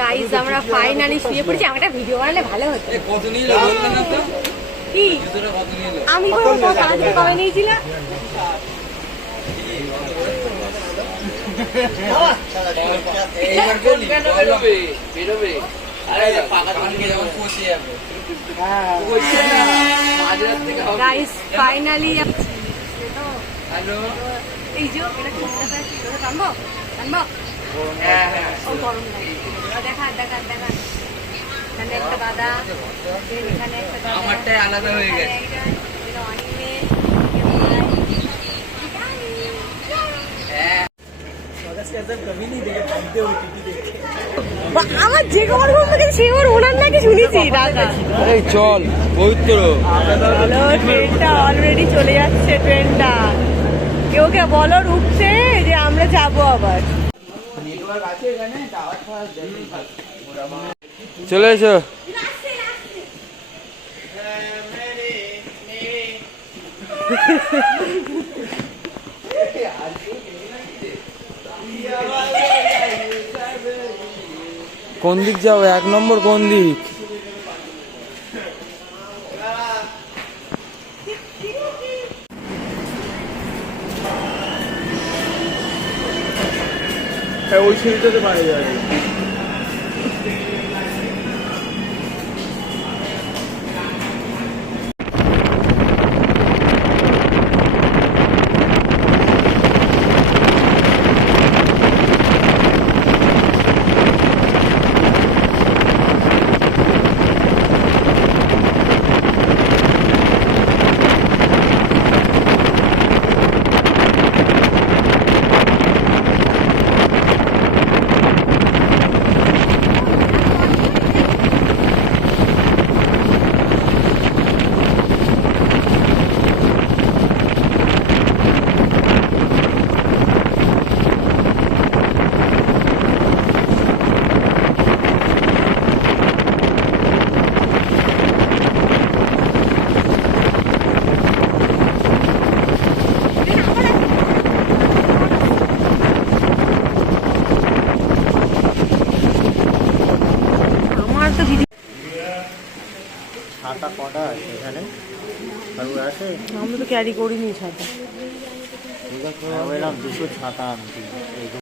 Guys আমরা finally শুয়ে পড়েছি। আমার একটা ভিডিও বানালে ভালো হতো। কত নিল বলবেন না তো? কি কত নিল? আমি কোনো তারা থেকে কবে নিয়েছিল? এইবার বলি বেরোবে বেরোবে। আরে পাকা পানিকে যেমন পচে যাবে। পচে না মাঝরাত থেকে হবে। গাইস ফাইনালি হ্যালো এই যে এটা কি দেখা যাচ্ছে? এটা টানবো টানবো। হ্যাঁ হ্যাঁ ও গরম লাগে। দেখা দেখা দেখা এখানে একটা দাদা, এখানে একটা দাদা, আমারটাই আলাদা হয়ে গেছে। এটা অনিমেষ, আমার যে খবর বলতে সে ওর ওনার নাকি শুনেছি দাদা। এই চল পবিত্র চলো ট্রেনটা অলরেডি চলে যাচ্ছে। ট্রেনটা ওকে বলো উঠছে যে আমরা যাবো আবার। চলে এসো। কোন দিক যাও? 1 নম্বর কোন দিক? ওই সিঁড়িটাতে পারে যাবে। ছাতা কটা আছে এখানে? আছে? আমরা তো ক্যারি করিনি ছাতা। দুশো ছাতা আনছি।